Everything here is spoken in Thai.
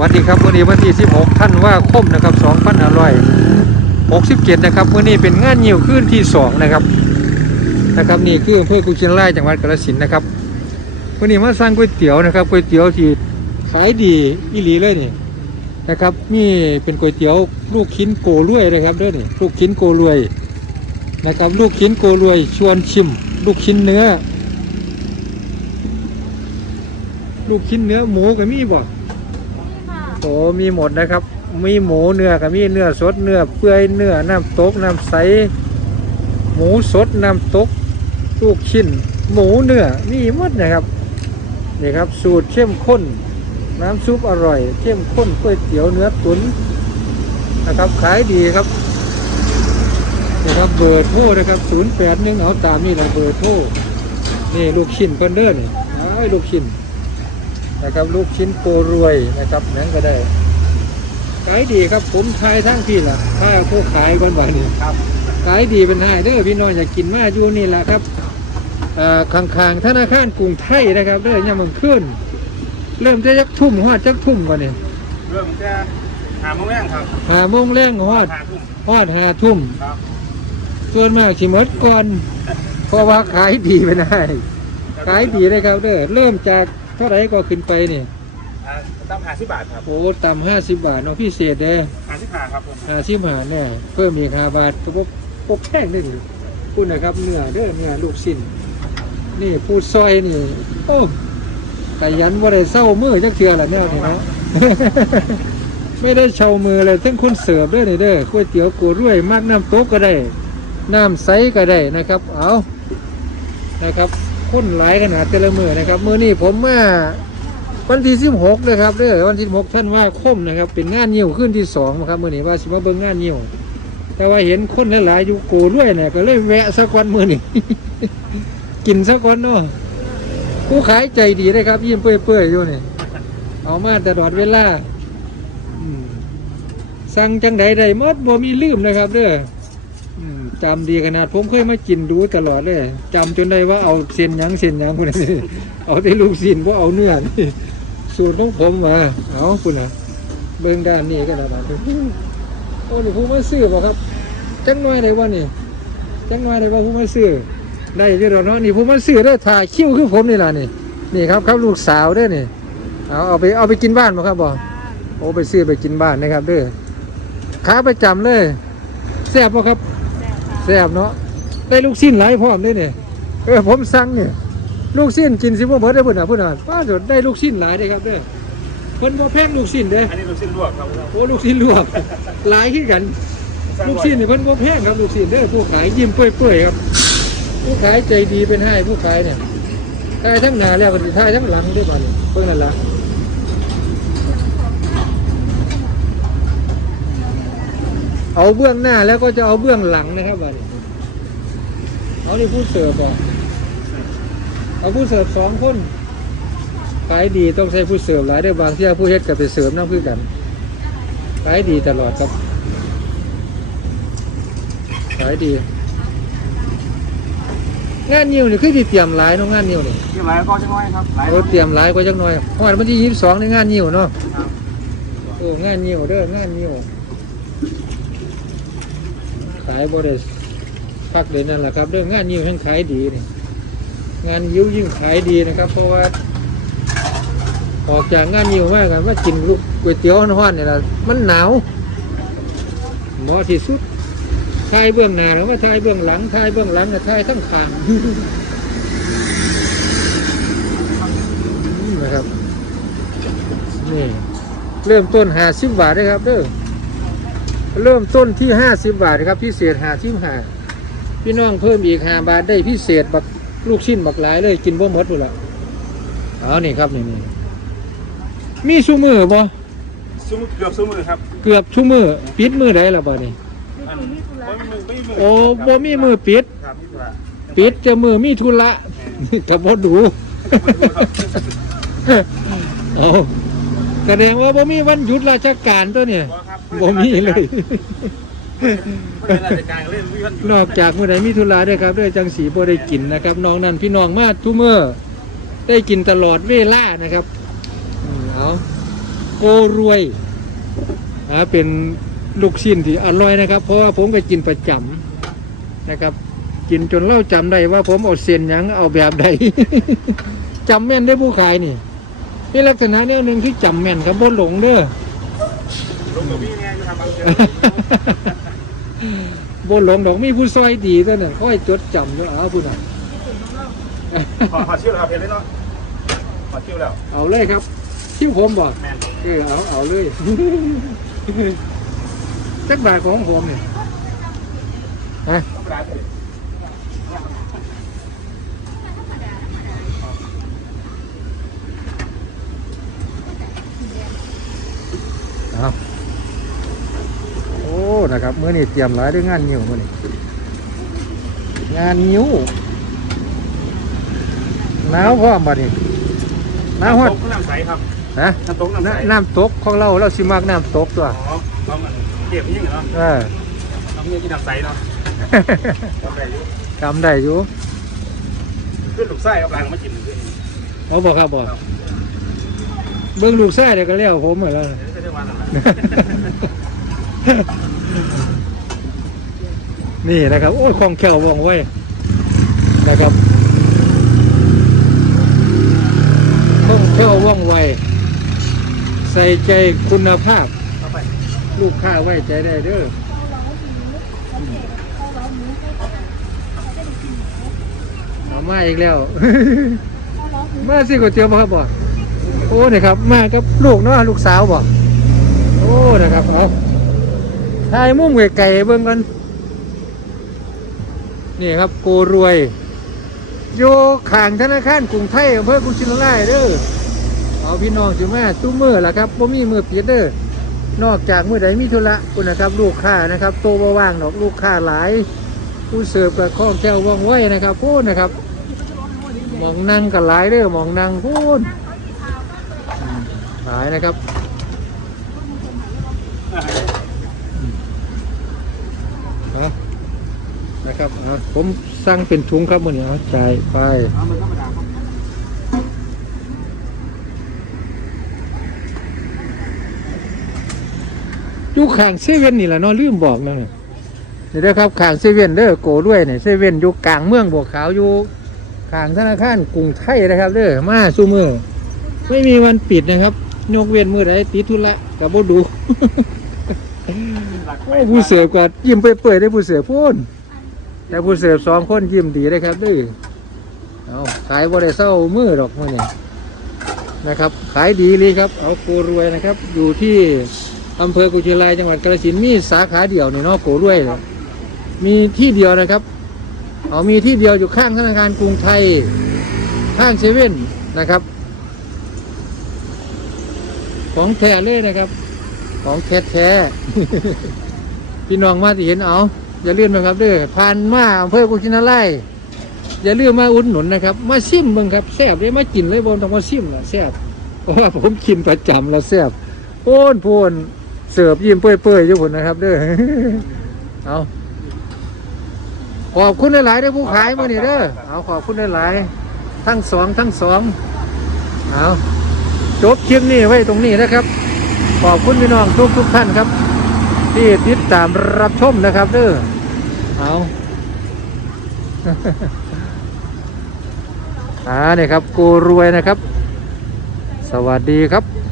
วัสดีครับวันนี้วันที่ 16 ท่านว่าคมนะครับ2567 นะครับวันนี้เป็นงานเหี่ยวขึ้นที่ 2 นะครับนะครับนี่คืออำเภอกุชินไร่จังหวัดกาฬสินธุ์นะครับวันนี้มาสร้างก๋วยเตี๋ยวนะครับก๋วยเตี๋ยวที่ขายดีอีหลีเลยนี่นะครับนี่เป็นก๋วยเตี๋ยวลูกชิ้นโกล้วยนะครับเด้อนี่ลูกชิ้นโกล้วยนะครับลูกชิ้นโกล้วยชวนชิม ลูกชิ้นเนื้อ ลูกชิ้นเนื้อหมูกับมีบ่ โอ้มีหมดนะครับ มีหมูเนื้อกับมีเนื้อสดเนื้อเปื่อยเนื้อน้ำตกน้ำใส หมูสดน้ำตกลูกชิ้น หมูเนื้อมีหมดนะครับนี่ครับสูตรเข้มข้น น้ำซุปอร่อย เข้มข้นก๋วยเตี๋ยวเนื้อตุ๋นนะครับขายดีครับนี่ครับเบอร์โทรนะครับศูนย์แปดหนึ่งเอาตามนี่เลยเบอร์โทรนี่ลูกชิ้นเพิ่นเด้อนี่ยลูกชิ้น นะครับลูกชิ้นโกรวยนะครับนั่นก็ได้ขายดีครับผมทายทั้งพี่ล่ะถ้าผู้ขายก่อนบ่านี่ครับขายดีเป็นไห้เด้อพี่น้องอยากกินมาอยู่นี่แหละครับอ่าข้างๆธนาคารกรุงไทยนะครับเด้อยามมันขึ้น เริ่มจะยักทุ่มฮอดจักทุ่มก่อนนี่เริ่มจะหาโมงแรกครับหาโมงแรงฮอดหาทุ่มฮอดหาทุ่มครับส่วนมากสิหมดก่อนเพราะว่าขายดีเป็นไห้ขายดีเลยครับเด้อเริ่มจาก เท่าไหร่ก็ขึ้นไปนี่อ่าตั้งหาสิบบาทครับโอ้ต่ำห้าสิบบาทเนาะพิเศษเด้อหาสิบห้าครับผมอาชิมหาแน่เพิ่มอีกห้าบาทก็บ่บ่แพงนึงคุณนะครับเนื้อเด้อเนื้อลูกชิ้นนี่พูดซอยนี่ โอ้ขยันว่าได้เศร้ามือจักเทื่อละแนวนี่เนาะไม่ได้เชามือเลยทั้งคนเสิร์ฟเด้อนี่เด้อก๋วยเตี๋ยวกัวรุ่ยมากน้ำโต๊ะก็ได้ น้ำใสก็ได้นะครับ เอานะครับ คนหลายขนาดแต่ละมือนะครับมือนี้ผมมาวันที่สิบหกเลยครับเด้อวันที่สิบหกท่านว่าคมนะครับ เป็นงานยิ่วขึ้นที่สองนะครับมือนี้ว่าสิมาเบิ่งงานยิ่วแต่ว่าเห็นคนหลายๆอยู่โกด้วยเนี่ยก็เลยแวะสักวันมือนี้กินสักวันเนาะผู้ขายใจดีเลยครับ ยิ้มเปื่อยๆอยู่นี่เอามาตลอดเวลาสั่งจังใดใดมดบ่มีลืมนะครับเด้อ จำดีขนาดผมเคยมากินดูตลอดเลยจำจนได้ว่าเอาเส้นหยังเส้นหยังคนนี้เอาแต่ลูกศิลว่าเอาเนื้อนี่สูตรของผมมาเอาคุณนะเบื้องด้านนี้ก็แล้วกันโอ้นี่ผู้มาซื้อป่ะครับจังน้อยอะไรวะนี่จังน้อยอะไรวะผู้มาซื้อได้ที่เราเนาะนี่ผู้มาซื้อได้ถ่ายคิ้วคือผมนี่ล่ะนี่นี่ครับครับลูกสาวด้อนี่เอาเอาไปเอาไปกินบ้านป่ะครับบ่โอ้ไปซื้อไปกินบ้านนะครับเด้อค้าประจำเลยแซ่บป่ะครับ แซ่บเนาะได้ลูกชิ้นหลายพร้อมเลยเนี่ยเออผมสั่งเนี่ยลูกชิ้นกินสิบ่เบิดได้อพุ่นน่ะพุ่นน่ะป้าจดได้ลูกชิ้นหลายได้อครับเด้อเพิ่นบ่แพงลูกชิ้นเด้ออันนี้ลูกชิ้นลวกครับโอ้ลูกชิ้นลวกหลายขึ้นกัน ลูกชิ้นนี่เพิ่นบ่แพงครับลูกชิ้นเด้อผู้ขายยิ้มเปื่อยๆครับผู้ขายใจดีเป็นให้ผู้ขายเนี่ยขายทั้งหน้าแล้วก็สิขายทั้งหลังด้วยบัดนี้เพิ่นนั่นล่ะ เอาเบื้องหน้าแล้วก็จะเอาเบื้องหลังนะครับบัดนี้เอานี่ผู้เสิร์ฟบ่เอาผู้เสิร์ฟสองคนขายดีต้องใช้ผู้เสิร์ฟหลายได้อบางที่ผู้เฮ็ดกับไปเสริมน้ำคือกันขายดีตลอดครับขายดี งานนิ้วนี่คือที่เตรียมหลายเนาะงานนิ้วนี่ที่ไรก็จะน้อยครับหลายเราเตรียมหลายกว่าจักหน่อยเพราะวันที่ยี่สิบสองในงานนิ้วเนาะครับโอ้งานนิ้วเด้องานนิ้วขายบ่ได้พักเลยนั่นแหละครับเรื่องงานนิ้วทั้งขายดีนี่งานยิ้วยิ่งขายดีนะครับ เพราะว่าออกจากงานยิ้วมากกันมากินลูกก๋วยเตี๋ยวฮ้อนๆเนี่ยละมันหนาวเหมาะที่สุดทายเบื้องหน้าแล้วก็ทายเบื้องหลังทายเบื้องหลังกับทายทั้งขางนะครับนี่เริ่มต้นหาสิบบาทเลยครับเด้อ เริ่มต้นที่ห้าสิบบาทครับพิเศษหาสิบห้าพี่น้องเพิ่มอีกห้าบาทได้พิเศษบักลูกชิ้นบักหลายเลยกินบ่หมดหมดละเอานี่ครับนี่นี่มีชูมือบ่ซุ้มเกือบซุ้มมือครับเกือบชูมือปิดมือได้ละบ่นี่อันไม่มือไม่มือโอ้บ่มีมือปิด ครับนี่ธุระปิดจะมือมีธุระกับบ่ดูโอ้แสดงว่าบ่มีวันหยุดราชการตัวเนี่ย บ่ มีเลยเป็นราชการเล่นวิ่งอยู่นอกจากเมื่อใดมีธุระด้วยครับด้วยจังสีบ่ได้กินนะครับ น้องนั่นพี่น้องมาทุกเมื่อได้กินตลอดเวลานะครับอืมเอาโกรวยอ่าเป็นลูกชิ้นที่อร่อยนะครับ เพราะว่าผมก็กินประจำนะครับ กินจนเล่าจำได้ว่าผมเอาเส้นหยังเอาแบบใด จำแม่นได้ผู้ขายนี่นี่ลักษณะแนวหนึ่งที่จำแม่นครับบ่หลงเด้อ ลงกับพี่ไงนะครับบางเจบ่หลงดอกมีผู้ซอยดีตัวนั้นค่อยจดจำแล้วเอาผู้นั้นขอขอชื่อครับเพจเลยเนาะขอชื่อแล้วเอาเลยครับที่ผมบอกแมนเออเอาเอาเลย จักบาทของผมเนี่ยฮะธรรมดาเลยเอาโอ้ นะครับมื้อนี้เตรียมหลายด้วยงานนิ้วมื้อนี้งานนิ้วหนาวพร้อมบัดนี้หนาวฮอดตกน้ำใสครับนะน้ำตกน้ำใสน้ำน้ำตกของเราเราสิมักน้ำตกตัวอ๋อเรามันเก็บยิ่งเหรอเออน้ำเงี้ยกินน้ำใสเนาะทำไรอยู่จำได้อยู่ขึ้นลูกไส้กับรางมากินเลยเขาบอกครับบอกเบิ่งลูกชายเดี๋ยวก็เลี้ยวผมเหมือนกันไม่ได้วั นี่นะครับ โอ้ยคล่องแคล่วว่องไวนะครับคล่องแคล่วว่องไวใส่ใจคุณภาพ ลูกค้าไว้ใจได้เด้อเอามาอีกแล้ว มาสิก๋วยเตี๋ยวบ่ครับบ่โอ้นี่ครับ มากับลูกเนาะลูกสาวบ่โอ้นะครับเอา ถ่ายมุมไกลๆเบิ่งกันนี่ครับโกรวย โยข้างธนาคารกรุงไทยอำเภอกุชินรายเด้อเอาพี่น้องสิมาตุ้มือล่ะครับบ่มีมือปิดเด้อนอกจากมือใดมีธุระคุณนะครับ ลูกค้านะครับ โตบ่ว่างดอกลูกค้าหลาย ผู้เสิร์ฟกับข้องแก้วว่องไวนะครับพูดนะครับหมองนั่งกับหลายเด้อหมองนั่งพูนหลายนะครับเอา ผมสั่งเป็นถุงครับมือนี้เอาจ่ายไปอ๋อมันธรรมดาครับอยู่ข้างเซเว่นนี่แหละเนาะลืมบอกนะนี่เด้อครับข้างเซเว่นเด้อโกด้วยเนี่ยเซเว่นอยู่กลางเมืองบัวขาวอยู่ข้างธนาคารกรุงไทยนะครับเด้อมาสู้มือไม่มีวันปิดนะครับยกเว้นมือใดติดธุระกับบดูโอ้ผู้เสิร์ฟก็ยิ้มเปื่อยๆได้ผู้เสิร์ฟพูน แต่ผู้เสิร์ฟสองคนยิ้มดีได้ครับด้วยเอาขายบ่ได้เศร้ามือดอกมื่อนี้นะครับ ขายดีเลยครับ เอาโกรวยนะครับ อยู่ที่อำเภอกุชิลายจังหวัดกาฬสินธุ์มีสาขาเดียวนี่เนาะโกรวยเนี่ยมีที่เดียวนะครับเอามีที่เดียวอยู่ข้างธนาคารกรุงไทยข้างเซเว่นนะครับ ของแท้เลยนะครับ ของแท้แท้พี่น้องมาที่เห็นเอา อย่าลืมนะครับเด้อผ่านมาอำเภอกุชินาไลอย่าลืมมาอุดหนุนนะครับ มาซิมบิ่งครับแซ่บเลยมากินเลยบนต้องมาซิมนะแซ่บเพราะว่าผมกินประจำแล้วแซ่บโป้นโพนเสิร์ฟยิ้มเปื่อยๆอยู่ผนนะครับ เด้อเอาขอบคุณหลายๆเด้ผู้ขายมานี่เด้อเอาขอบคุณหลายๆทั้งสองทั้งสองเอาจบคลิปนี้ไว้ตรงนี้นะครับ ขอบคุณพี่น้องทุกทุกๆท่านครับ ที่ติดตามรับชมนะครับเด้อ เอาอ่าเนี่ยครับกูรวยนะครับ สวัสดีครับ